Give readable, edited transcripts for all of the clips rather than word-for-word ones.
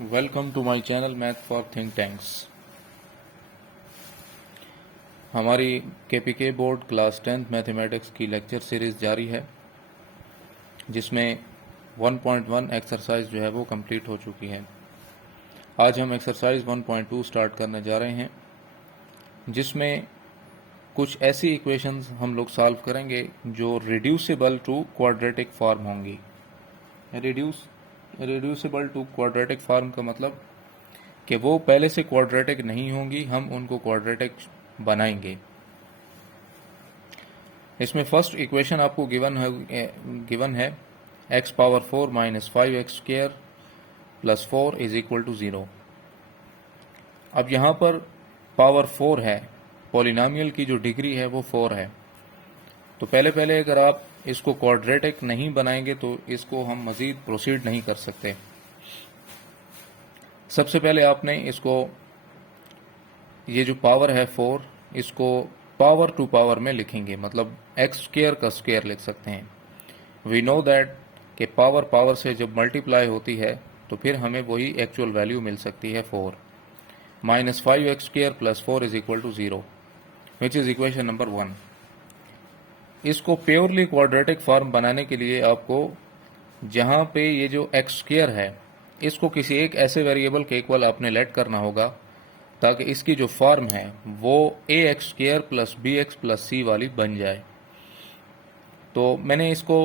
Welcome to my channel math for think tanks. हमारी KPK board class 10th mathematics की lecture series जारी है, जिसमें 1.1 एक्सरसाइज जो है वो कंप्लीट हो चुकी है। आज हम एक्सरसाइज 1.2 स्टार्ट करने जा रहे हैं, जिसमें कुछ ऐसी इक्वेशंस हम लोग सॉल्व करेंगे जो रिड्यूसिबल टू क्वाड्रेटिक फॉर्म होंगी। रिड्यूसिबल टू क्वाड्रेटिक फॉर्म का मतलब कि वो पहले से क्वाड्रेटिक नहीं होंगी, हम उनको क्वाड्रेटिक बनाएंगे। इसमें फर्स्ट इक्वेशन आपको गिवन है x power 4 minus 5x square plus 4 is equal to 0। अब यहाँ पर पावर 4 है, पॉलिनोमियल की जो डिग्री है वो 4 है। तो पहले अगर आप इसको क्वाड्रेटिक नहीं बनाएंगे तो इसको हम मजीद प्रोसीड नहीं कर सकते। सबसे पहले आपने इसको, ये जो पावर है 4, इसको पावर टू पावर में लिखेंगे, मतलब एक्स स्क्वायर का स्क्वायर लिख सकते हैं। वी नो दैट कि पावर पावर से जब मल्टीप्लाई होती है तो फिर हमें वही एक्चुअल वैल्यू मिल सकती है 4। Minus 5x square plus 4 is equal to 0, which is equation number 1। इसको प्योरली क्वाड्रेटिक फॉर्म बनाने के लिए आपको जहां पे ये जो एक्स स्क्वायर है इसको किसी एक ऐसे वेरिएबल के इक्वल आपने लेट करना होगा ताकि इसकी जो फॉर्म है वो a x square plus b x plus c वाली बन जाए। तो मैंने इसको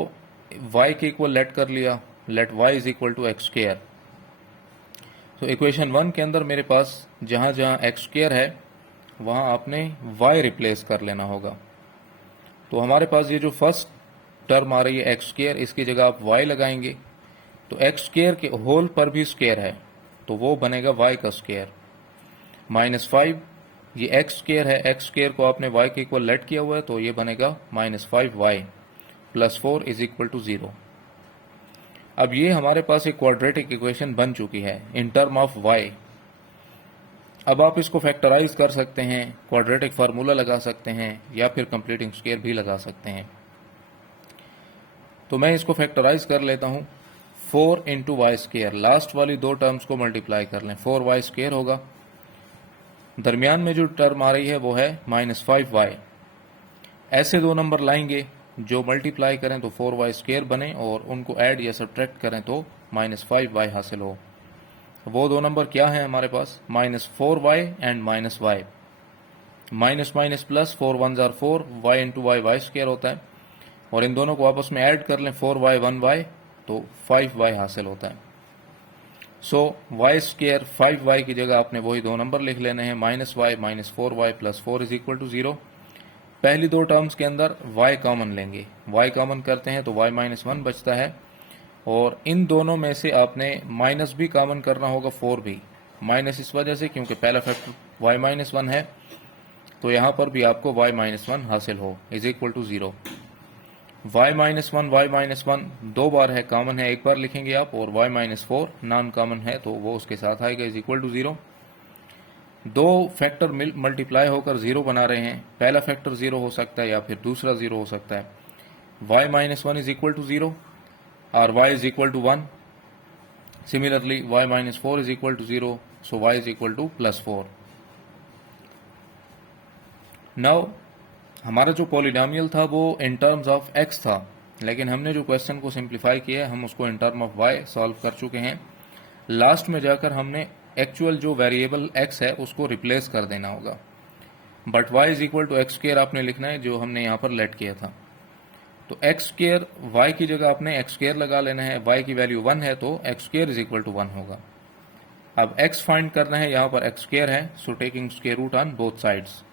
y के इक्वल लेट कर लिया, let y is equal to x square. तो इक्वेशन 1 के अंदर मेरे पास जहां जहां एक्स स्क्वायर है वहां आपने y रिप्लेस कर लेना होगा। तो हमारे पास ये जो फर्स्ट टर्म आ रही है एक्स स्क्वायर, इसकी जगह आप y लगाएंगे तो एक्स स्क्वायर के होल पर भी स्क्वायर है तो वो बनेगा y का स्क्वायर। माइनस 5, ये एक्स स्क्वायर है, एक्स स्क्वायर को आपने y के इक्वल लेट किया हुआ है तो ये बनेगा minus 5y plus 4 is equal to 0। अब ये हमारे पास एक क्वाड्रेटिक इक्वेशन बन चुकी है इन टर्म ऑफ y। अब आप इसको फैक्टराइज कर सकते हैं, क्वाड्रेटिक फार्मूला लगा सकते हैं या फिर कंप्लीटिंग स्क्वायर भी लगा सकते हैं। तो मैं इसको फैक्टराइज कर लेता हूं। 4 इंटू वाई स्क्वायर, लास्ट वाली दो टर्म्स को मल्टीप्लाई कर लें, 4y स्क्वायर होगा। दरमियान में जो टर्म आ रही है वो है माइनस 5y। ऐसे दो नंबर लाएंगे जो मल्टीप्लाई करें तो 4y स्क्वायर बने और उनको ऐड या सब्ट्रैक्ट करें तो माइनस 5y हासिल हो। वो दो नंबर क्या है हमारे पास, minus 4y and minus y। Minus minus plus, 4 1 जार 4, y इंटू वाई स्क्वायर होता है और इन दोनों को आपस में ऐड कर लें 4y 1y तो 5y हासिल होता है। सो y स्क्वायर 5y की जगह आपने वही दो नंबर लिख लेने हैं, minus y minus 4y plus 4 is equal to 0। पहली दो टर्म्स के अंदर y कॉमन लेंगे, y कॉमन करते हैं तो y माइनस 1 बचता है और इन दोनों में से आपने माइनस भी कॉमन करना होगा, 4 भी। माइनस इस वजह से क्योंकि पहला फैक्टर y माइनस 1 है तो यहां पर भी आपको y माइनस 1 हासिल हो, is equal to 0। y minus 1 दो बार है, कॉमन है एक बार लिखेंगे आप, और y माइनस 4 नॉन कॉमन है तो वो उसके साथ आएगा, इज इक्वल टू 0। दो फैक्टर मल्टीप्लाई होकर 0 बना रहे हैं, पहला फैक्टर 0 हो सकता है या फिर दूसरा 0 हो सकता है। y minus 1 is equal to 0 और y is equal to 1। Similarly y minus 4 is equal to 0, so y is equal to plus 4। Now हमारा जो पॉलिनोमियल था वो इन टर्म्स ऑफ x था, लेकिन हमने जो क्वेश्चन को सिंप्लीफाई किया है हम उसको in term of y solve कर चुके हैं। लास्ट में जाकर हमने एक्चुअल जो वेरिएबल x है उसको रिप्लेस कर देना होगा, but y is equal to x square आपने लिखना है जो हमने यहाँ पर लेट किया था। तो एक्स स्क्वायर y की जगह आपने एक्स स्क्वायर लगा लेना है, y की वैल्यू 1 है तो x square is equal to 1 होगा। अब x फाइंड करना है, यहाँ पर एक्स स्क्वायर है, so taking square root on both sides.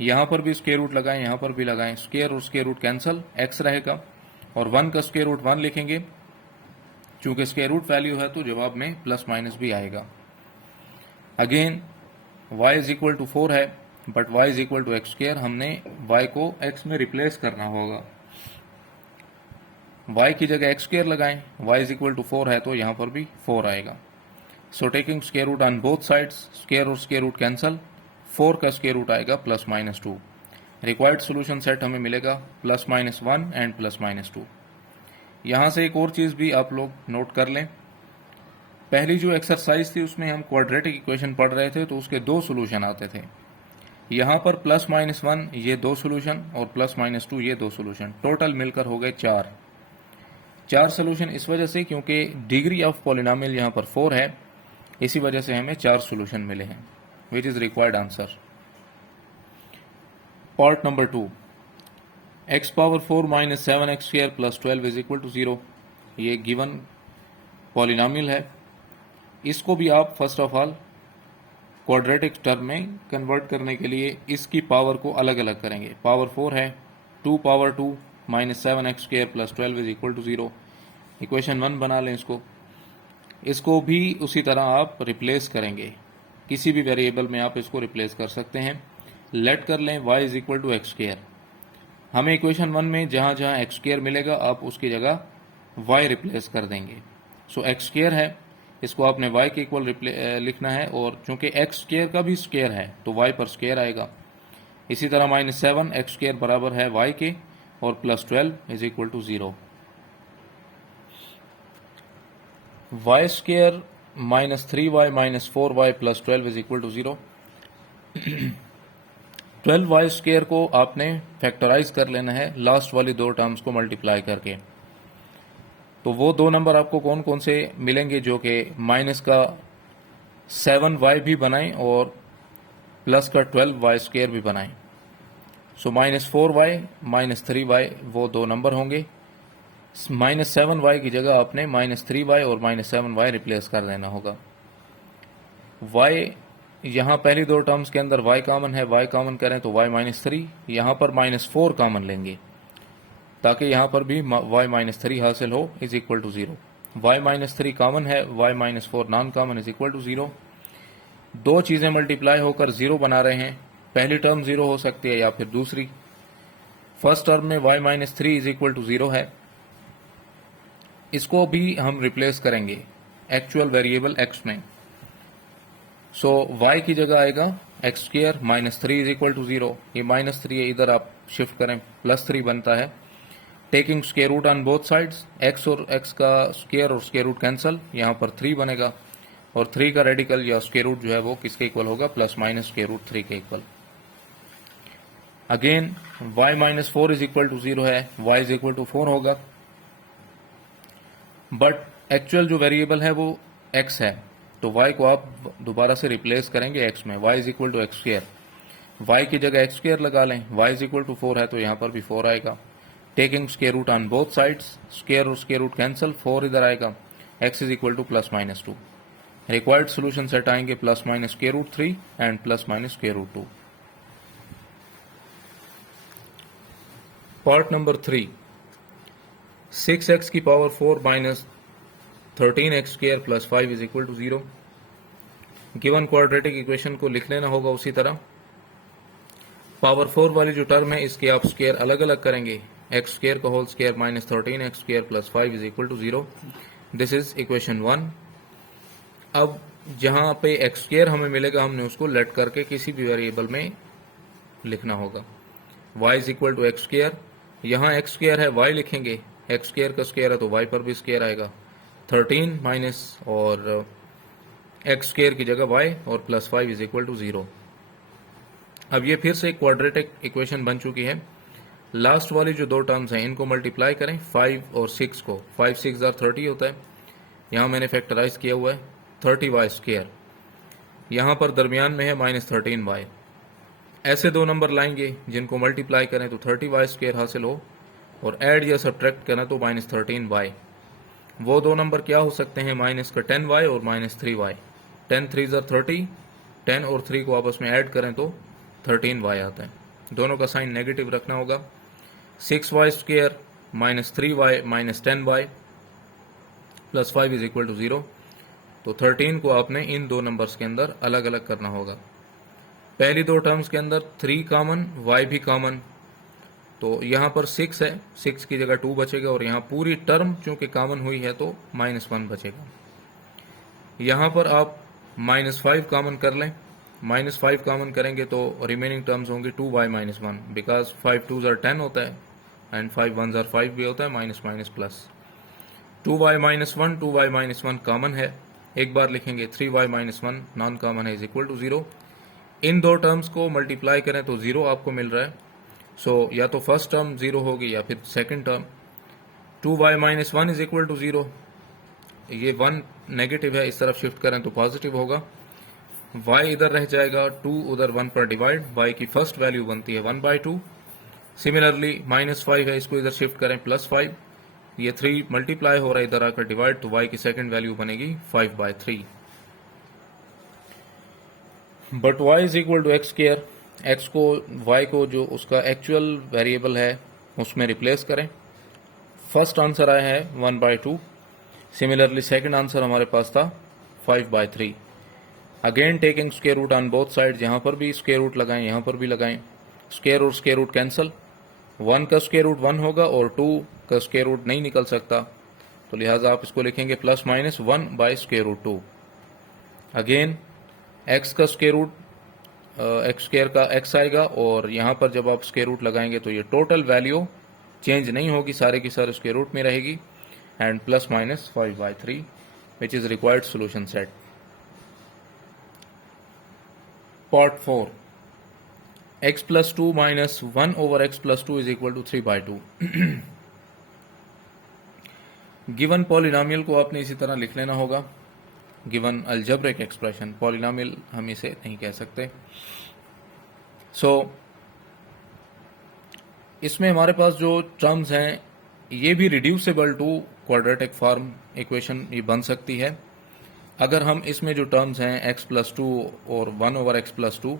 यहाँ पर भी स्क्वायर रूट लगाएं, यहाँ पर भी लगाएं, स्क्वायर और स्क्वायर रूट कैंसिल, x रहेगा और 1 का स्क्वायर रूट 1 लिखेंगे, चूंकि स्क्वायर रूट वैल्यू है तो जवाब में प्लस माइनस भी आएगा। Again y is equal to 4 है but y is equal to x square, हमने y को x में रिप्लेस करना होगा। y की जगह एक्स स्क्वायर लगाएं, y इज इक्वल टू 4 है तो यहाँ पर भी 4 आएगा। So taking square root on both sides, square और स्क्वायर रूट कैंसिल, 4 का स्क्वायर रूट आएगा plus minus 2। Required solution set हमें मिलेगा plus minus 1 and plus minus 2। यहाँ से एक और चीज़ भी आप लोग नोट कर लें, पहली जो एक्सरसाइज थी उसमें हम क्वाड्रेटिक इक्वेशन पढ़ रहे थे, तो उसके दो सोल्यूशन आते थे। यहाँ पर +-1 ये दो सोल्यूशन और +-2 ये दो सोल्यूशन, टोटल मिलकर हो गए 4 सोल्यूशन। इस वजह से क्योंकि डिग्री ऑफ पॉलिनोमियल यहाँ पर 4 है, इसी वजह से हमें 4 सोल्यूशन मिले हैं, विच is required answer. Part number 2, x⁴ - 7x² + 12 = 0। ये गिवन पॉलिनोमियल है। इसको भी आप first of all quadratic term में कन्वर्ट करने के लिए इसकी पावर को अलग अलग करेंगे। पावर 4 है, 2 पावर 2 - 7x² + 12 = 0। इक्वेशन 1 बना लें इसको भी उसी तरह आप रिप्लेस करेंगे, किसी भी वेरिएबल में आप इसको रिप्लेस कर सकते हैं। लेट कर लें y = x²। हमें इक्वेशन 1 में जहाँ जहाँ x² मिलेगा आप उसकी जगह y रिप्लेस कर देंगे। सो x² है, इसको आपने y के इक्वल लिखना है, और चूंकि x² का भी स्क्वायर है तो y पर स्क्वायर आएगा। इसी तरह -7 x² बराबर है y के, और +12 = 0। y² -3y - 4y + 12 = 0। 12y² को आपने फैक्टराइज कर लेना है लास्ट वाली दो टर्म्स को मल्टीप्लाई करके। तो वो दो नंबर आपको कौन कौन से मिलेंगे जो कि माइनस का 7y भी बनाएं और प्लस का 12y² भी बनाएं। सो -4y - 3y वो दो नंबर होंगे। -7y की जगह आपने -3y और -7y रिप्लेस कर देना होगा। y यहाँ पहली दो टर्म्स के अंदर y कॉमन है, y कॉमन करें तो y -3, यहाँ पर -4 कॉमन लेंगे ताकि यहाँ पर भी y -3 हासिल हो, is equal to 0। y -3 common है, y -4 non common, is equal to 0। दो चीज़ें मल्टीप्लाई होकर 0 बना रहे हैं, पहली टर्म 0 हो सकती है या फिर दूसरी। फर्स्ट टर्म में y -3 इज इक्वल टू 0 है, इसको भी हम रिप्लेस करेंगे एक्चुअल वेरिएबल x में। सो y की जगह आएगा x² -3 इज इक्वल टू 0। ये -3 है, इधर आप शिफ्ट करें, +3 बनता है। Taking square root on both sides, x और x का स्क्वायर और स्क्वायर रूट कैंसल, यहाँ पर 3 बनेगा, और 3 का रेडिकल या स्क्वायर रूट जो है वो किसके इक्वल होगा, ±√3 के equal. Again y -4 is equal to 0 है, y इज इक्वल टू 4 होगा, बट एक्चुअल जो वेरिएबल है वो x है, तो y को आप दोबारा से रिप्लेस करेंगे x में। y is equal to x², y की जगह x² लगा लें, y इज इक्वल टू 4 है तो यहाँ पर भी 4 आएगा। Taking square root on both sides, square और स्क्वायर रूट कैंसल, 4 इधर आएगा, x is equal to +-2। Required solution set आएंगे +-√3 and +-√2। Part number 3, 6x⁴ - 13x² + 5 is equal to 0। Given quadratic equation को लिख लेना होगा उसी तरह। पावर 4 वाली जो टर्म है इसके आप स्क्वायर अलग अलग करेंगे, x² का whole square -13x² + 5 is equal to 0। This is equation 1। अब जहां पे x² हमें मिलेगा हमने उसको लेट करके किसी भी वेरिएबल में लिखना होगा। y is equal to x², यहाँ x² है y लिखेंगे, x² का स्क्वायर है तो y पर भी स्क्वायर आएगा, 13 माइनस और x² की जगह y और +5 इज इक्वल टू 0। अब ये फिर से एक क्वाड्रेटिक इक्वेशन बन चुकी है। लास्ट वाली जो दो टर्म्स हैं इनको मल्टीप्लाई करें 5 और 6 को, 5 6 30 होता है, यहाँ मैंने फैक्टराइज किया हुआ है 30y², यहाँ पर दरमियान में है -13y। ऐसे दो नंबर लाएंगे जिनको मल्टीप्लाई करें तो 30y² हासिल हो, और ऐड या सब्ट्रैक्ट करना तो -13y। वो दो नंबर क्या हो सकते हैं, -10y और -3y। 10 3 30, 10 और 3 को आपस में ऐड करें तो 13y आता है, दोनों का साइन नेगेटिव रखना होगा। 6y² -3y -10y + 5 is equal to 0। तो 13 को आपने इन दो नंबर्स के अंदर अलग अलग करना होगा। पहली दो टर्म्स के अंदर 3 कॉमन, y भी कॉमन, तो यहाँ पर 6 है, 6 की जगह 2 बचेगा, और यहाँ पूरी टर्म चूंकि कॉमन हुई है तो -1 बचेगा। यहाँ पर आप -5 कॉमन कर लें, -5 कॉमन करेंगे तो रिमेनिंग टर्म्स होंगी 2y - 1, बिकॉज 5 2 10 होता है एंड 5 1 5 भी होता है, minus minus plus. 2y - 1 2y - 1 common है, एक बार लिखेंगे 3y माइनस 1 नॉन कॉमन है इज इक्वल टू 0। इन दो टर्म्स को मल्टीप्लाई करें तो 0 आपको मिल रहा है। सो या तो फर्स्ट टर्म 0 होगी या फिर second term. 2y minus 1 is equal to 0, ये 1 नेगेटिव है, इस तरफ शिफ्ट करें तो पॉजिटिव होगा। y इधर रह जाएगा, 2 उधर 1 पर डिवाइड, y की फर्स्ट वैल्यू बनती है 1/2। सिमिलरली -5 है, इसको इधर शिफ्ट करें +5, ये 3 मल्टीप्लाई हो रहा है इधर आकर डिवाइड, तो y की सेकंड वैल्यू बनेगी 5/3। But y is equal to x square, x को y को जो उसका एक्चुअल वेरिएबल है उसमें रिप्लेस करें। फर्स्ट आंसर आया है 1/2। सिमिलरली सेकंड आंसर हमारे पास था 5/3। Again taking square root on both side, यहाँ पर भी स्क्वायर रूट लगाएं, यहाँ पर भी लगाएं। स्क्वायर और स्क्वायर रूट कैंसिल, 1 का स्क्वायर रूट 1 होगा और 2 का स्क्वायर रूट नहीं निकल सकता, तो लिहाजा आप इसको लिखेंगे +-1/√2। अगेन x का स्क्वायर रूट एक्स स्क्वायर का x आएगा, और यहाँ पर जब आप स्क्वायर रूट लगाएंगे तो ये टोटल वैल्यू चेंज नहीं होगी, सारे की सारे स्क्वायर रूट में रहेगी, and +-5/3 which is required solution set. Part 4, x + 2 - 1/x + 2 is equal to 3/2। Given polynomial को आपने इसी तरह लिख लेना होगा। गिवन अलजेब्रिक एक्सप्रेशन, पॉलिनोमियल हम इसे नहीं कह सकते। सो इसमें हमारे पास जो टर्म्स हैं ये भी reducible to quadratic form equation ये बन सकती है, अगर हम इसमें जो टर्म्स हैं x + 2 और 1/x + 2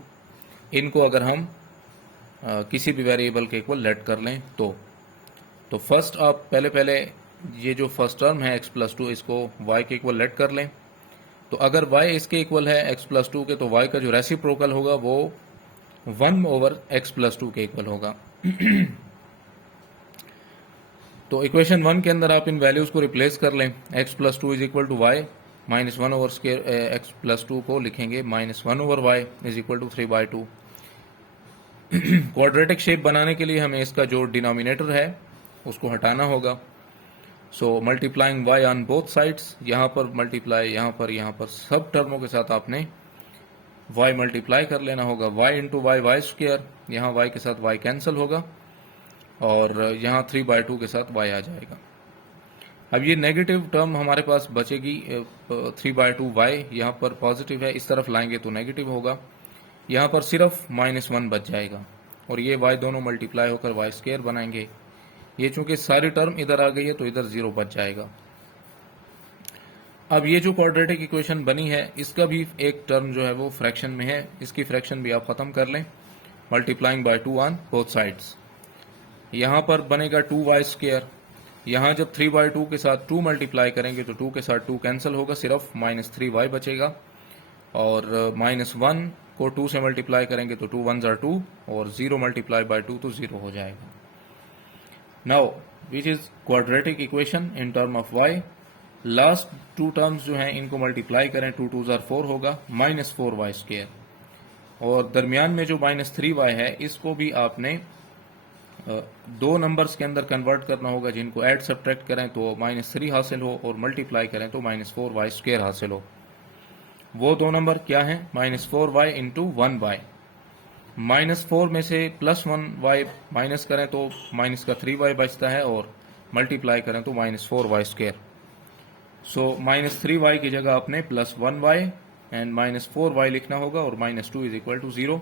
इनको अगर हम किसी भी वेरिएबल के इक्वल लेट कर लें तो फर्स्ट आप पहले ये जो फर्स्ट टर्म है x + 2 इसको y के इक्वल लेट कर लें। तो अगर y इसके इक्वल है x + 2 के, तो y का जो रेसिप्रोकल होगा वो 1/x + 2 के इक्वल होगा। तो इक्वेशन 1 के अंदर आप इन वैल्यूज को रिप्लेस कर लें। x + 2 is equal to y, -1/x + 2 को लिखेंगे -1/y is equal to 3/2। Quadratic shape बनाने के लिए हमें इसका जो डिनोमिनेटर है उसको हटाना होगा। So multiplying y on both sides, यहाँ पर मल्टीप्लाई, यहाँ पर सब टर्मों के साथ आपने y मल्टीप्लाई कर लेना होगा। y इंटू वाई y², यहाँ y के साथ y कैंसिल होगा, और यहाँ 3/2 के साथ y आ जाएगा। अब ये नेगेटिव टर्म हमारे पास बचेगी 3/2y, यहाँ पर पॉजिटिव है, इस तरफ लाएंगे तो नेगेटिव होगा, यहाँ पर सिर्फ -1 बच जाएगा, और ये y दोनों मल्टीप्लाई होकर y² बनाएंगे। ये चूंकि सारी टर्म इधर आ गई है तो इधर 0 बच जाएगा। अब ये जो क्वाड्रेटिक इक्वेशन बनी है इसका भी एक टर्म जो है वो फ्रैक्शन में है, इसकी फ्रैक्शन भी आप खत्म कर लें, multiplying by 2 on both sides. यहाँ पर बनेगा 2y², यहाँ जब 3/2 के साथ 2 मल्टीप्लाई करेंगे तो 2 के साथ 2 कैंसिल होगा, सिर्फ -3y बचेगा, और -1 को 2 से मल्टीप्लाई करेंगे तो 2 1s are 2, और 0 मल्टीप्लाई बाय 2 तो 0 हो जाएगा। Now which is quadratic equation in term of y, last 2 terms जो हैं इनको मल्टीप्लाई करें, 2 2s are 4 होगा, -4y², और दरमियान में जो -3y है इसको भी आपने दो नंबर्स के अंदर कन्वर्ट करना होगा, जिनको ऐड सब्ट्रैक्ट करें तो -3 हासिल हो, और मल्टीप्लाई करें तो -4y² हासिल हो। वो दो नंबर क्या हैं? -4y into 1y। -4 में से +1y माइनस करें तो माइनस का 3y बचता है, और मल्टीप्लाई करें तो -4y²। सो -3y की जगह आपने +1y एंड -4y लिखना होगा, और -2 इज इक्वल टू 0।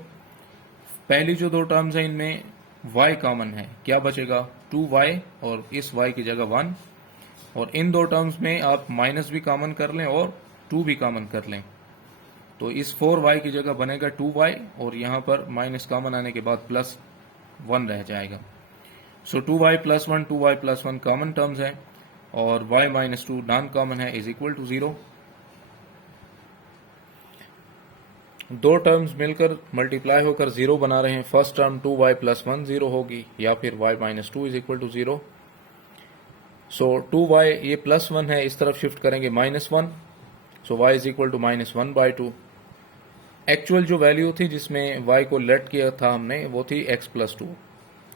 पहली जो दो टर्म्स हैं इनमें y कॉमन है, क्या बचेगा? 2y, और इस y की जगह 1, और इन दो टर्म्स में आप माइनस भी कॉमन कर लें और 2 भी कॉमन कर लें, तो इस 4y की जगह बनेगा 2y, और यहाँ पर माइनस कॉमन आने के बाद +1 रह जाएगा। सो 2y + 1 2y + 1 कॉमन टर्म्स है, और y - 2 नॉन कॉमन है, इज इक्वल टू 0। दो टर्म्स मिलकर मल्टीप्लाई होकर 0 बना रहे हैं। फर्स्ट टर्म 2y + 1 0 होगी, या फिर y - 2 is equal to 0। So 2y ये +1 है, इस तरफ शिफ्ट करेंगे -1, so y is equal to -1/2। Actual जो वैल्यू थी जिसमें y को लेट किया था हमने वो थी x + 2,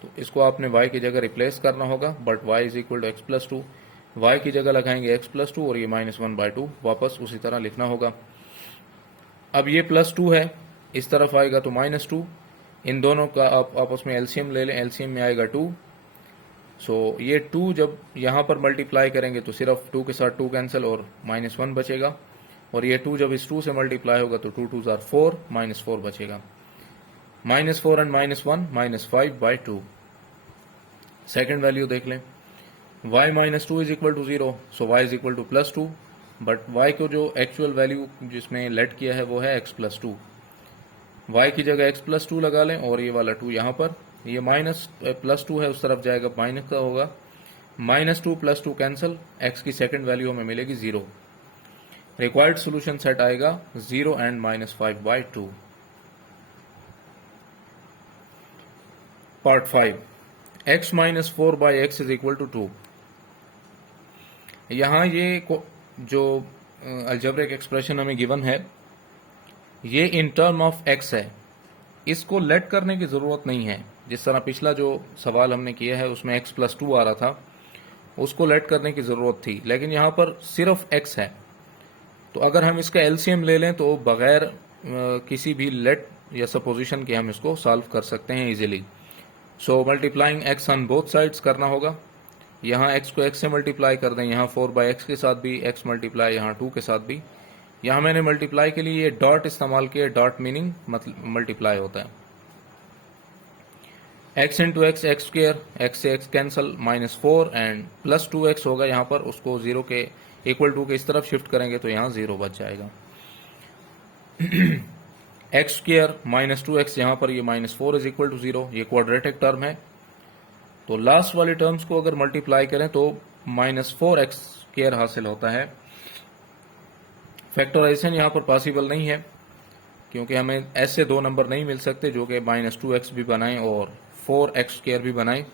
तो इसको आपने y की जगह रिप्लेस करना होगा, but y is equal to x + 2। y की जगह लगाएंगे x+2 और ये -1/2 वापस उसी तरह लिखना होगा। अब ये +2 है, इस तरफ आएगा तो -2, इन दोनों का आप आपस में एलसीएम ले लें, एलसीएम में आएगा 2। सो ये 2 जब यहाँ पर मल्टीप्लाई करेंगे तो सिर्फ 2 के साथ 2 कैंसिल और -1 बचेगा, और ये 2 जब इस 2 से मल्टीप्लाई होगा तो 2 2 जार 4, -4 बचेगा। -4 एंड -1 -5/2। सेकेंड वैल्यू देख लें, y -2 is equal to 0, so y is equal to +2, but y को जो एक्चुअल वैल्यू जिसमें लेट किया है वो है x+2। y की जगह x+2 लगा लें और ये वाला 2 यहाँ पर, ये +2 है उस तरफ जाएगा, माइनस का होगा, -2 +2 कैंसिल, x की सेकंड वैल्यू हमें मिलेगी 0। रिक्वायर्ड सोल्यूशन सेट आएगा 0 and -5/2। Part 5, x -4/x is equal to 2। यहाँ ये जो अलजेब्रिक एक्सप्रेशन हमें गिवन है ये इन टर्म ऑफ x है, इसको लेट करने की ज़रूरत नहीं है। जिस तरह पिछला जो सवाल हमने किया है उसमें x+2 आ रहा था, उसको लेट करने की ज़रूरत थी, लेकिन यहाँ पर सिर्फ x है। तो अगर हम इसका एलसीएम ले लें तो बगैर किसी भी लेट या सपोजिशन के हम इसको सॉल्व कर सकते हैं easily. So multiplying x on both sides करना होगा। यहाँ x को x से मल्टीप्लाई कर दें, यहाँ 4/x के साथ भी x मल्टीप्लाई, यहाँ 2 के साथ भी। यहाँ मैंने मल्टीप्लाई के लिए ये डॉट इस्तेमाल किया, डॉट मीनिंग मतलब मल्टीप्लाई होता है। x into x x square, x से x कैंसल, -4 एंड +2x होगा यहाँ पर, उसको 0 के इक्वल टू के इस तरफ शिफ्ट करेंगे तो यहाँ 0 बच जाएगा। x स्क्र -2x, यहाँ पर ये -4 इज इक्वल टू 0, ये क्वाड्रेटिक टर्म है। तो लास्ट वाली टर्म्स को अगर मल्टीप्लाई करें तो -4x स्क्र हासिल होता है। फैक्टराइजेशन यहाँ पर पॉसिबल नहीं है क्योंकि हमें ऐसे दो नंबर नहीं मिल सकते जो कि -2x भी बनाएं और 4x स्क्र भी बनाएं।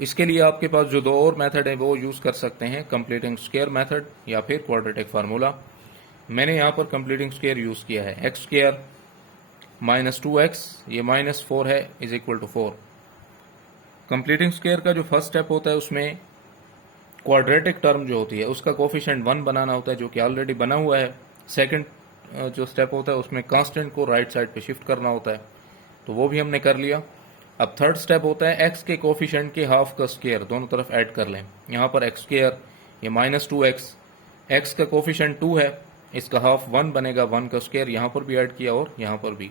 इसके लिए आपके पास जो दो और मेथड है वो यूज़ कर सकते हैं, कंप्लीटिंग स्क्वायर मेथड या फिर क्वाड्रेटिक फार्मूला। मैंने यहाँ पर कंप्लीटिंग स्क्वायर यूज़ किया है। x स्क्वायर -2x, ये -4 है, is equal to 4। Completing square का जो फर्स्ट स्टेप होता है उसमें क्वाड्रेटिक टर्म जो होती है उसका कोफिशिएंट 1 बनाना होता है, जो कि ऑलरेडी बना हुआ है। सेकंड जो स्टेप होता है उसमें कांस्टेंट को राइट साइड पे शिफ्ट करना होता है, तो वो भी हमने कर लिया। अब थर्ड स्टेप होता है x के कोफिशिएंट के हाफ का स्क्वायर दोनों तरफ ऐड कर लें। यहाँ पर x स्क्वायर, ये -2x, x का कोफिशिएंट 2 है, इसका हाफ 1 बनेगा, 1 का स्क्वायर यहाँ पर भी ऐड किया और यहाँ पर भी।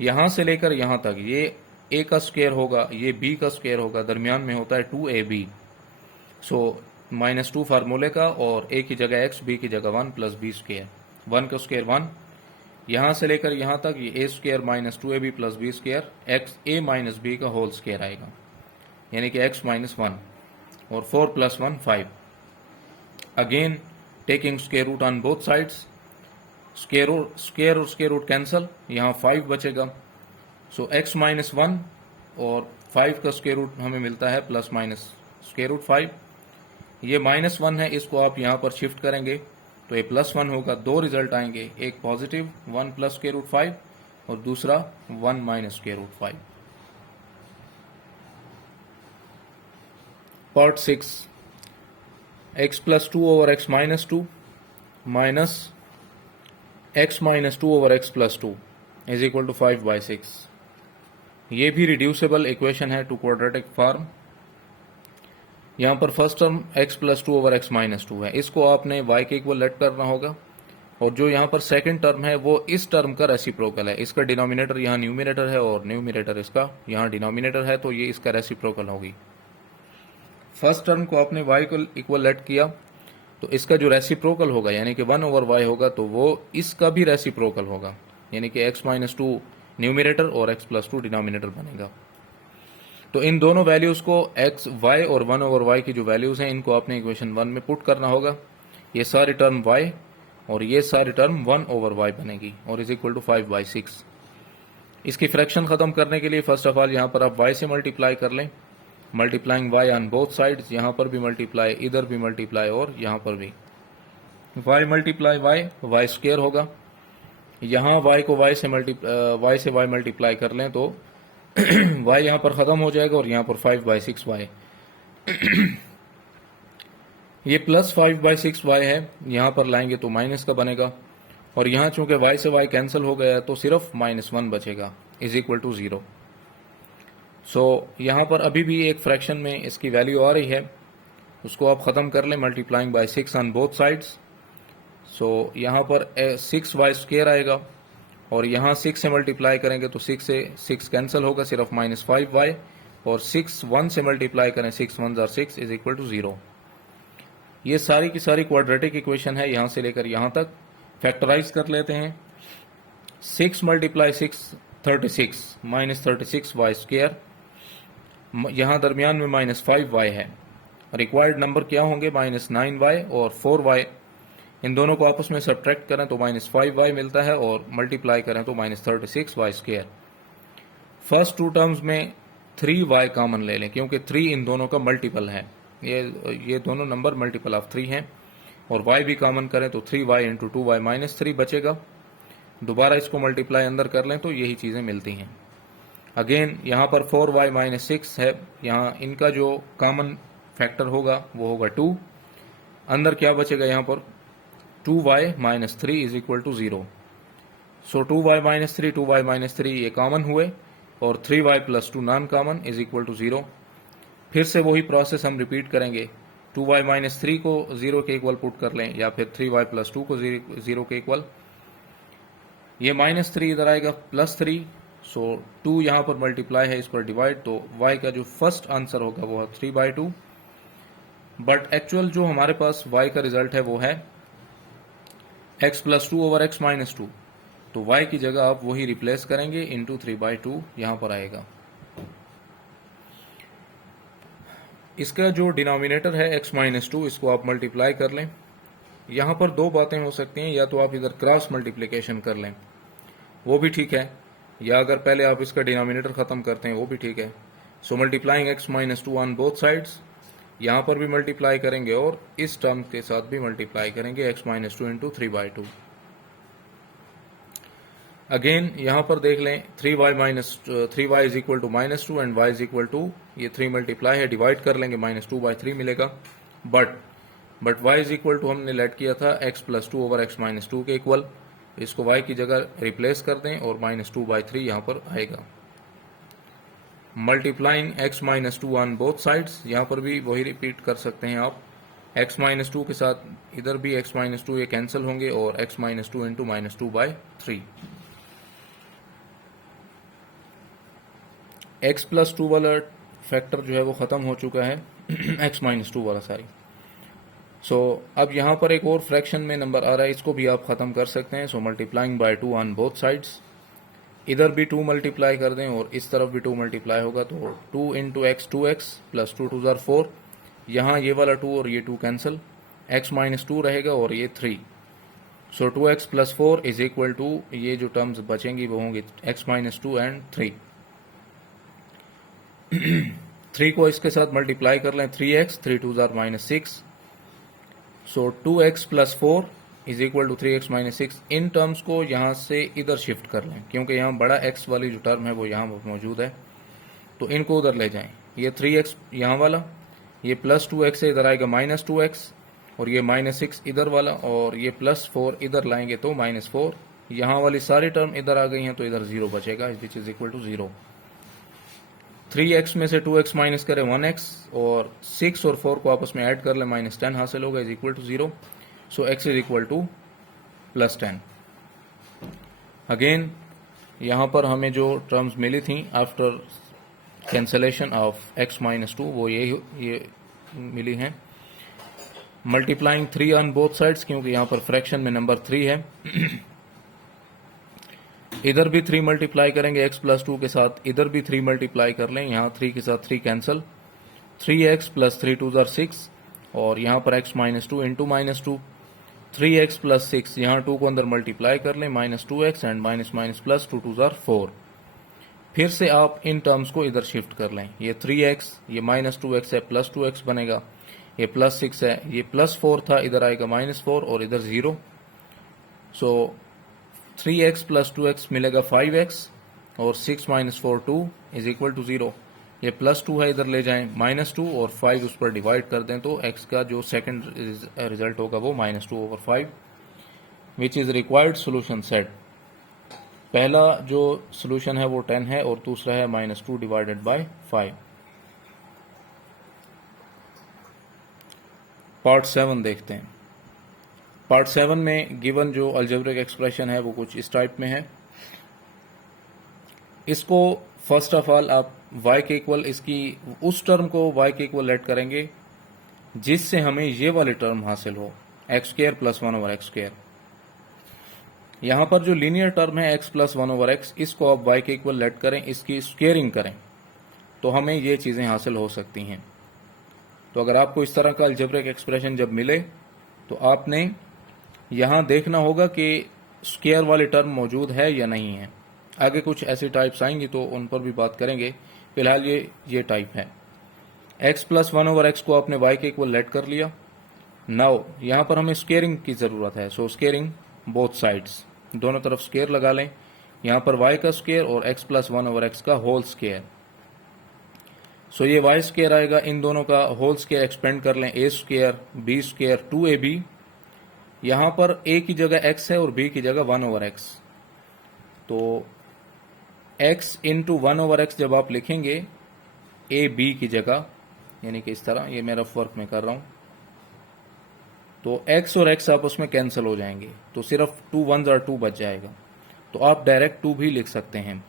यहाँ से लेकर यहाँ तक ये a का स्क्वायर होगा, ये b का स्क्वायर होगा, दरमियान में होता है 2ab। सो -2 फार्मूले का, और a की जगह x, b की जगह 1 + b स्क्वायर, 1 का स्क्वायर 1, यहाँ से लेकर यहाँ तक ये a square -2ab + b square, x a - b का होल स्क्वायर आएगा, यानी कि x -1, और 4 + 1 5। Again taking square root on both sides, square और स्क्वायर रूट कैंसल, यहाँ 5 बचेगा। सो x -1 और 5 का स्क्वायर रूट हमें मिलता है ±√5। ये -1 है, इसको आप यहाँ पर शिफ्ट करेंगे तो ये +1 होगा। दो रिजल्ट आएंगे, एक पॉजिटिव 1 + √5 और दूसरा 1 - √5। Part 6, x + 2 over x -2 minus x -2 over x + 2 is equal to 5/6। ये भी रिड्यूसिबल इक्वेशन है टू क्वाड्रेटिक फॉर्म। यहाँ पर first term x + 2 over x -2 है, इसको आपने y के इक्वल लेट करना होगा, और जो यहाँ पर सेकंड टर्म है वो इस टर्म का रेसिप्रोकल है। इसका डिनोमिनेटर यहाँ न्यूमिनेटर है और न्यूमिनेटर इसका यहाँ डिनोमिनेटर है, तो ये इसका रेसिप्रोकल होगी। फर्स्ट टर्म को आपने y को इक्वल लेट किया तो इसका जो रेसिप्रोकल होगा यानी कि 1 ओवर y होगा, तो वो इसका भी रेसिप्रोकल होगा, यानी कि x -2 न्यूमिनेटर और x + 2 डिनोमिनेटर बनेगा। तो इन दोनों वैल्यूज को x, y और 1 ओवर y की जो वैल्यूज हैं इनको आपने इक्वेशन 1 में पुट करना होगा। ये सारी टर्म y और ये सारी टर्म 1 ओवर y बनेगी और इज इक्वल टू 5/6। इसकी फ्रैक्शन खत्म करने के लिए फर्स्ट ऑफ ऑल यहाँ पर आप y से मल्टीप्लाई कर लें, multiplying y on both sides, यहाँ पर भी मल्टीप्लाई, इधर भी मल्टीप्लाई और यहाँ पर भी। y मल्टीप्लाई y स्क्वायर होगा, यहाँ y को y से y मल्टीप्लाई कर लें तो y यहाँ पर ख़त्म हो जाएगा और यहाँ पर 5/6y। ये प्लस 5/6y है, यहाँ पर लाएंगे तो माइनस का बनेगा, और यहाँ चूंकि y से y कैंसिल हो गया तो सिर्फ -1 बचेगा इज इक्वल टू 0। सो यहाँ पर अभी भी एक फ्रैक्शन में इसकी वैल्यू आ रही है, उसको आप ख़त्म कर लें multiplying by 6 on both sides. So यहाँ पर 6y² आएगा, और यहाँ 6 से मल्टीप्लाई करेंगे तो 6 से 6 कैंसिल होगा, सिर्फ -5y, और 6 1 से मल्टीप्लाई करें 6 1 जार 6 इज इक्वल टू 0। ये सारी की सारी क्वाड्रेटिक इक्वेशन है यहाँ से लेकर यहाँ तक। फैक्टराइज कर लेते हैं। 6 × 6 36 -36y², यहाँ दरमियान में -5y है। रिक्वायर्ड नंबर क्या होंगे? -9y और 4y। इन दोनों को आपस में सब्ट्रैक्ट करें तो -5y मिलता है, और मल्टीप्लाई करें तो -36y²। फर्स्ट टू टर्म्स में 3y कॉमन ले लें, क्योंकि 3 इन दोनों का मल्टीपल है। ये दोनों नंबर मल्टीपल ऑफ 3 हैं, और y भी कॉमन करें तो 3y × 2y -3 बचेगा। दोबारा इसको मल्टीप्लाई अंदर कर लें तो यही चीज़ें मिलती हैं। अगेन यहाँ पर 4y -6 है, यहाँ इनका जो कॉमन फैक्टर होगा वो होगा 2। अंदर क्या बचेगा? यहाँ पर 2y -3 is equal to 0। So 2y -3 2y -3 ये कॉमन हुए, और 3y + 2 non common is equal to 0। फिर से वही प्रोसेस हम रिपीट करेंगे। 2y -3 को 0 के इक्वल पुट कर लें, या फिर 3y + 2 को 0 के इक्वल। ये -3 इधर आएगा +3। सो 2 यहाँ पर मल्टीप्लाई है, इस पर डिवाइड, तो y का जो फर्स्ट आंसर होगा वो है 3/2। बट एक्चुअल जो हमारे पास y का रिजल्ट है वो है x + 2/x - 2। तो y की जगह आप वही रिप्लेस करेंगे, इंटू 3/2 यहाँ पर आएगा। इसका जो डिनोमिनेटर है x - 2, इसको आप मल्टीप्लाई कर लें। यहाँ पर दो बातें हो सकती हैं, या तो आप इधर क्रॉस मल्टीप्लिकेशन कर लें, वो भी ठीक है, या अगर पहले आप इसका डिनोमिनेटर ख़त्म करते हैं वो भी ठीक है। So multiplying x - 2 on both sides, यहाँ पर भी मल्टीप्लाई करेंगे और इस टर्म के साथ भी मल्टीप्लाई करेंगे, x - 2 × 3/2। अगेन यहाँ पर देख लें, 3y is equal to -2 and y is equal to, ये 3 मल्टीप्लाई है, डिवाइड कर लेंगे -2/3 मिलेगा। But y is equal to हमने लेट किया था x + 2/x - 2 के इक्वल। इसको y की जगह रिप्लेस कर दें, और -2/3 यहाँ पर आएगा। Multiplying x - 2 on both sides, यहाँ पर भी वही रिपीट कर सकते हैं आप। x - 2 के साथ इधर भी x - 2 ये कैंसिल होंगे, और x - 2 × -2/3। x + 2 वाला फैक्टर जो है वो ख़त्म हो चुका है, x - 2 वाला सारी। सो अब यहाँ पर एक और फ्रैक्शन में नंबर आ रहा है, इसको भी आप ख़त्म कर सकते हैं। So multiplying by 2 on both sides, इधर भी 2 मल्टीप्लाई कर दें और इस तरफ भी 2 मल्टीप्लाई होगा, तो 2 × x 2x + 2 2 जार 4। यहाँ ये वाला 2 और ये 2 कैंसिल, x - 2 रहेगा और ये 3। सो 2x + 4 इज इक्वल टू, ये जो टर्म्स बचेंगी वो होंगी x - 2 एंड 3। 3 को इसके साथ मल्टीप्लाई कर लें, 3x 3 2 जार -6। So 2x + 4 is equal to 3x - 6। इन टर्म्स को यहाँ से इधर शिफ्ट कर लें, क्योंकि यहाँ बड़ा x वाली जो टर्म है वो यहाँ मौजूद है, तो इनको उधर ले जाएं। ये 3x यहाँ वाला, ये +2x से इधर आएगा -2x, और ये -6 इधर वाला, और ये +4 इधर लाएंगे तो -4। यहाँ वाली सारी टर्म इधर आ गई हैं, तो इधर 0 बचेगा, which is equal to 0। 3x में से 2x माइनस करें 1x, और 6 और 4 को आपस में ऐड कर लें, -10 हासिल होगा, is equal to 0। So x is equal to +10। Again यहाँ पर हमें जो टर्म्स मिली थी आफ्टर कैंसलेशन ऑफ x - 2, वो ये मिली हैं। मल्टीप्लाइंग 3 ऑन बोथ साइड्स, क्योंकि यहाँ पर फ्रैक्शन में नंबर 3 है। इधर भी 3 मल्टीप्लाई करेंगे x + 2 के साथ, इधर भी 3 मल्टीप्लाई कर लें, यहाँ 3 के साथ 3 कैंसिल, 3x + 3 2 जार 6, और यहाँ पर x - 2 × -2, 3x + 6, यहाँ 2 को अंदर मल्टीप्लाई कर लें, -2x एंड +2 2 जार 4। फिर से आप इन टर्म्स को इधर शिफ्ट कर लें, ये 3x, ये -2x है, +2x बनेगा, ये +6 है, ये +4 था, इधर आएगा -4 और इधर 0। सो 3x + 2x मिलेगा 5x, और 6 - 4 2 इज इक्वल टू 0। ये +2 है, इधर ले जाएं -2 और 5 उस पर डिवाइड कर दें तो x का जो सेकंड रिजल्ट होगा वो -2/5 विच इज रिक्वायर्ड सोल्यूशन सेट। पहला जो सोल्यूशन है वो 10 है और दूसरा है -2 डिवाइडेड बाय 5। पार्ट 7 देखते हैं। पार्ट 7 में गिवन जो अलजेब्रिक एक्सप्रेशन है वो कुछ इस टाइप में है। इसको फर्स्ट ऑफ ऑल आप y के इक्वल इसकी उस टर्म को y के इक्वल लेट करेंगे जिससे हमें ये वाली टर्म हासिल हो x² + 1/x²। यहां पर जो लीनियर टर्म है x + 1/x, इसको आप y के इक्वल लेट करें, इसकी स्क्वेयरिंग करें तो हमें ये चीजें हासिल हो सकती हैं। तो अगर आपको इस तरह का अलजेब्रिक एक्सप्रेशन जब मिले तो आपने यहां देखना होगा कि स्क्वायर वाली टर्म मौजूद है या नहीं है। आगे कुछ ऐसी टाइप्स आएंगी तो उन पर भी बात करेंगे। फिलहाल ये टाइप है। x + 1/x को आपने y के इक्वल लेट कर लिया। नाउ यहां पर हमें स्क्वेयरिंग की जरूरत है, सो स्क्वेयरिंग बोथ साइड्स, दोनों तरफ स्क्वेयर लगा लें। यहां पर y का स्क्वेयर और x + 1/x का होल स्क्वेयर। सो ये y स्क्वेयर आएगा, इन दोनों का होल स्क्वेयर एक्सपेंड कर लें, a² b² 2ab। यहां पर a की जगह x है और b की जगह 1/x, तो x × 1/x जब आप लिखेंगे a b की जगह, यानी कि इस तरह, ये मैं रफ वर्क में कर रहा हूं, तो x और x आपस में कैंसिल हो जाएंगे तो सिर्फ 2 1s और 2 बच जाएगा। तो आप डायरेक्ट 2 भी लिख सकते हैं।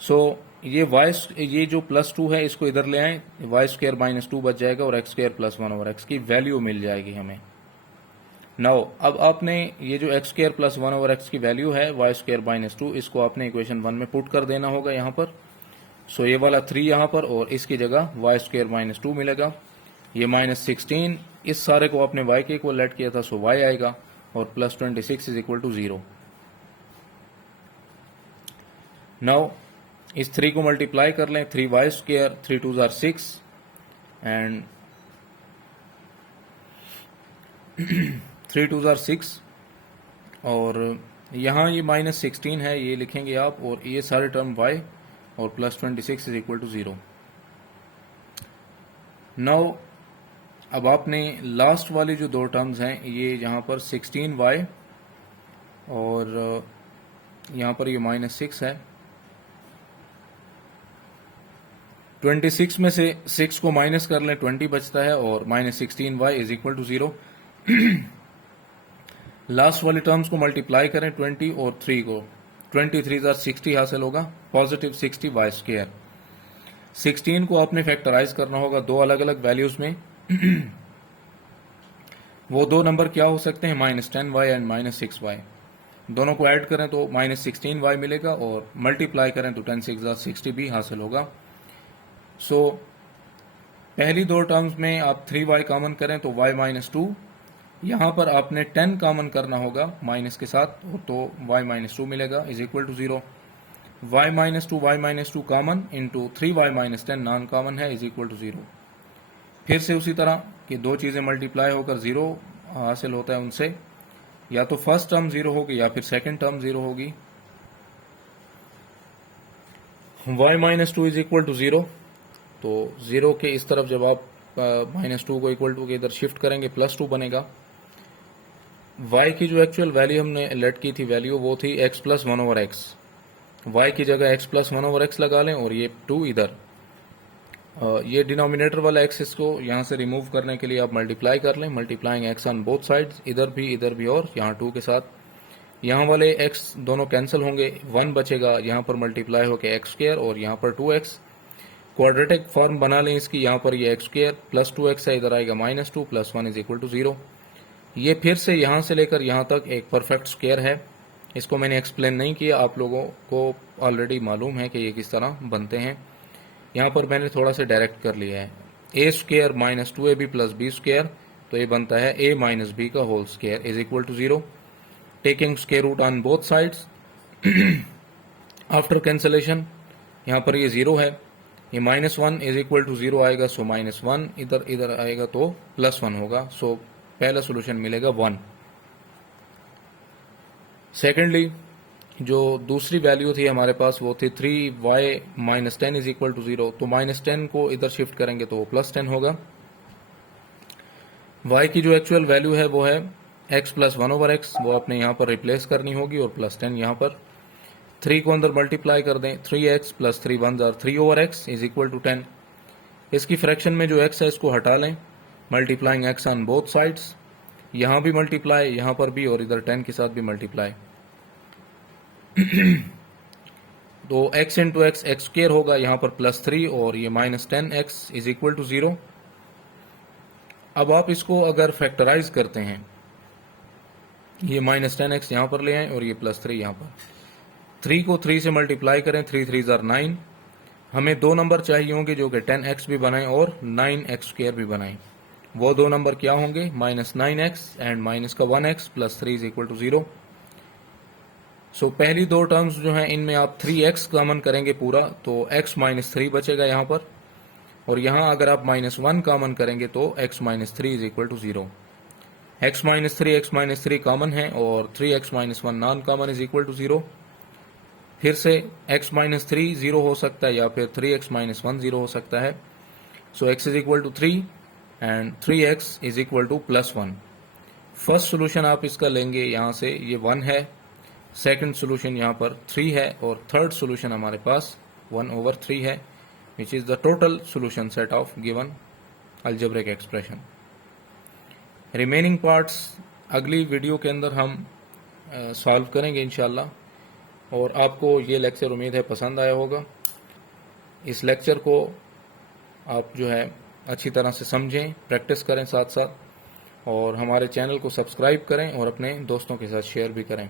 सो ये जो +2 है इसको इधर ले आए, y² - 2 बच जाएगा और x² + 1/x की वैल्यू मिल जाएगी हमें। नाउ अब आपने ये जो x² + 1/x की वैल्यू है y² - 2, इसको आपने इक्वेशन 1 में पुट कर देना होगा यहाँ पर। सो ये वाला 3 यहाँ पर और इसकी जगह y² - 2 मिलेगा। ये -16, इस सारे को आपने y के इक्वल लेट किया था, सो y आएगा और +26 = 0। नाउ इस 3 को मल्टीप्लाई कर लें, 3y², 3 2s are 6 and 3 2s are 6 और यहाँ ये -16 है, ये लिखेंगे आप, और ये सारे टर्म y और +26 = 0। नाउ अब आपने लास्ट वाली जो दो टर्म्स हैं, ये यहाँ पर 16y और यहाँ पर ये -6 है। 26 में से 6 को माइनस कर लें, 20 बचता है और -16y = 0। लास्ट वाली टर्म्स को मल्टीप्लाई करें 20 और 3 को, 23 are 60 हासिल होगा, +60 y²। 16 को आपने फैक्टराइज करना होगा दो अलग अलग वैल्यूज में। वो दो नंबर क्या हो सकते हैं, -10y एंड -6y। दोनों को ऐड करें तो -16y मिलेगा और मल्टीप्लाई करें तो 10 6 are 60 भी हासिल होगा। सो पहली दो टर्म्स में आप 3y कॉमन करें तो y - 2, यहां पर आपने 10 कॉमन करना होगा माइनस के साथ, तो y - 2 मिलेगा = 0। y - 2 common into 3y - 10 non common है = 0। फिर से उसी तरह कि दो चीजें मल्टीप्लाई होकर 0 हासिल होता है, उनसे या तो फर्स्ट टर्म 0 होगी या फिर सेकंड टर्म 0 होगी। y - 2 = 0, तो 0 के इस तरफ जब आप -2 को = के इधर शिफ्ट करेंगे +2 बनेगा। y की जो एक्चुअल वैल्यू हमने लेट की थी वैल्यू, वो थी x + 1/x। y की जगह x + 1/x लगा लें और ये 2 इधर, ये डिनोमिनेटर वाला x इसको यहाँ से रिमूव करने के लिए आप मल्टीप्लाई कर लें, multiplying x on both sides, इधर भी और यहाँ 2 के साथ। यहाँ वाले x दोनों कैंसिल होंगे, 1 बचेगा, यहाँ पर मल्टीप्लाई होकर x² और यहाँ पर 2x। क्वाड्रेटिक फॉर्म बना लें इसकी, यहाँ पर ये x² + 2x है, इधर आएगा -2 + 1 = 0। ये फिर से यहाँ से लेकर यहाँ तक एक परफेक्ट स्क्वायर है। इसको मैंने एक्सप्लेन नहीं किया, आप लोगों को ऑलरेडी मालूम है कि ये किस तरह बनते हैं। यहाँ पर मैंने थोड़ा सा डायरेक्ट कर लिया है। a² - 2ab + b², तो ये बनता है a - b का whole square = 0। Taking square root on both sides after cancellation, यहाँ पर ये 0 है, ये -1 = 0 आएगा, सो -1 इधर आएगा तो +1 होगा, सो पहला सोल्यूशन मिलेगा 1। सेकेंडली जो दूसरी वैल्यू थी हमारे पास वो थी 3y minus 10 is equal to 0, तो माइनस 10 को इधर शिफ्ट करेंगे तो वो प्लस 10 होगा। y की जो एक्चुअल वैल्यू है वो है x प्लस 1/x, वो आपने यहाँ पर रिप्लेस करनी होगी और प्लस 10 यहाँ पर। 3 को अंदर मल्टीप्लाई कर दें, 3x प्लस 3 1 जार 3/x इज इक्वल टू 10। इसकी फ्रैक्शन में जो x है इसको हटा लें, multiplying x on both sides, यहाँ भी मल्टीप्लाई, यहाँ पर भी, और इधर 10 के साथ भी मल्टीप्लाई। तो x into x x square होगा, यहाँ पर प्लस 3 और ये minus 10x is equal to 0। अब आप इसको अगर फैक्टराइज करते हैं, ये माइनस 10x यहाँ पर ले आए और ये प्लस 3 यहाँ पर, 3 को 3 से मल्टीप्लाई करें, 3 3 जार 9। हमें दो नंबर चाहिए होंगे जो कि 10x भी बनाएं और 9x स्क्र भी बनाएं। वो दो नंबर क्या होंगे, माइनस 9x एंड माइनस का 1x plus 3 is equal to 0। So पहली दो टर्म्स जो हैं इनमें आप 3x कॉमन करेंगे पूरा, तो x माइनस 3 बचेगा यहाँ पर, और यहाँ अगर आप माइनस 1 कॉमन करेंगे तो x minus 3 is equal to 0। x minus 3 common है और 3x minus 1 non common is equal to 0। फिर से x माइनस 3 0 हो सकता है या फिर 3x माइनस 1 0 हो सकता है। So x is equal to 3 and 3x is equal to plus 1। First solution आप इसका लेंगे, यहाँ से ये 1 है, सेकंड सोल्यूशन यहाँ पर 3 है, और थर्ड सोल्यूशन हमारे पास 1/3 है, which is the total solution set of given algebraic expression. Remaining parts अगली वीडियो के अंदर हम सॉल्व करेंगे इंशाल्लाह, और आपको ये लेक्चर उम्मीद है पसंद आया होगा। इस लेक्चर को आप जो है अच्छी तरह से समझें, प्रैक्टिस करें साथ साथ, और हमारे चैनल को सब्सक्राइब करें और अपने दोस्तों के साथ शेयर भी करें।